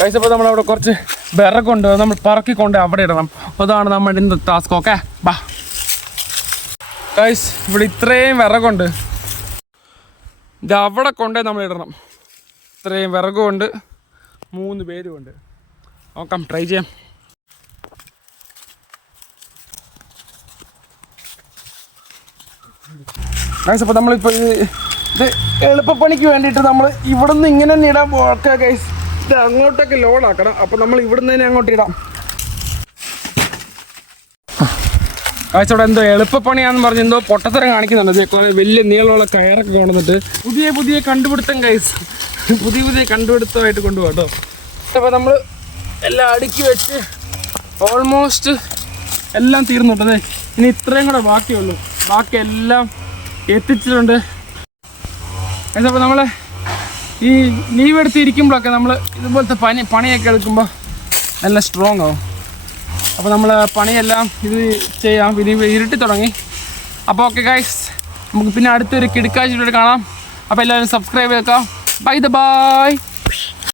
Guys അപ്പോൾ നമ്മളവിടെ കുറച്ച് വിറകുണ്ട്, നമ്മൾ പറക്കിക്കൊണ്ട് അവിടെ ഇടണം. അതാണ് നമ്മുടെ ഇന്നത്തെ ടാസ്ക്. ഓക്കെ ബാ ഗൈസ്, ഇവിടെ ഇത്രയും വിറകുണ്ട്, ഇത് അവിടെ കൊണ്ടേ നമ്മൾ ഇടണം. ഇത്രയും വിറകുമുണ്ട്, 3 പേരുമുണ്ട്. നോക്കാം, ട്രൈ ചെയ്യാം. ഗൈസ് അപ്പോൾ നമ്മളിപ്പോൾ ഇത് എളുപ്പപ്പണിക്ക് വേണ്ടിയിട്ട് നമ്മൾ ഇവിടെ നിന്ന് ഇങ്ങനെ തന്നെ ഇടാൻ പോകാം ഗൈസ്. ഇത് അങ്ങോട്ടൊക്കെ ലോഡാക്കണം. അപ്പോൾ നമ്മൾ ഇവിടെ നിന്ന് തന്നെ അങ്ങോട്ട് ഇടാം. ഗൈസ് അവിടെ എന്തോ എളുപ്പപ്പണിയാണെന്ന് പറഞ്ഞ് എന്തോ പൊട്ടത്തരം കാണിക്കുന്നുണ്ട്. വലിയ നീളമുള്ള കയറൊക്കെ കൊണ്ടുവന്നിട്ട് പുതിയ കണ്ടുപിടുത്തം ഗൈസ്, പുതിയ കണ്ടുപിടുത്തമായിട്ട് കൊണ്ടുപോകാം കേട്ടോ. അപ്പോൾ നമ്മൾ എല്ലാം അടുക്കി വെച്ച് ഓൾമോസ്റ്റ് എല്ലാം തീർന്നുണ്ട്. ഇനി ഇത്രയും കൂടെ ബാക്കിയുള്ളൂ, ബാക്കി എല്ലാം എത്തിച്ചിട്ടുണ്ട്. അപ്പോൾ നമ്മൾ ഈ ലീവ് എടുത്തിരിക്കുമ്പോഴൊക്കെ നമ്മൾ ഇതുപോലത്തെ പണിയൊക്കെ എടുക്കുമ്പോൾ നല്ല സ്ട്രോങ് ആവും. അപ്പോൾ നമ്മൾ പണിയെല്ലാം ഇത് ചെയ്യാം. ഇനി ഇരുട്ടി തുടങ്ങി. അപ്പോൾ ഓക്കെ ഗൈസ്, നമുക്ക് പിന്നെ അടുത്തൊരു കിടുക്കാഴ്ച കാണാം. അപ്പോൾ എല്ലാവരും സബ്സ്ക്രൈബ് ചെയ്തേക്കാം. ബൈ.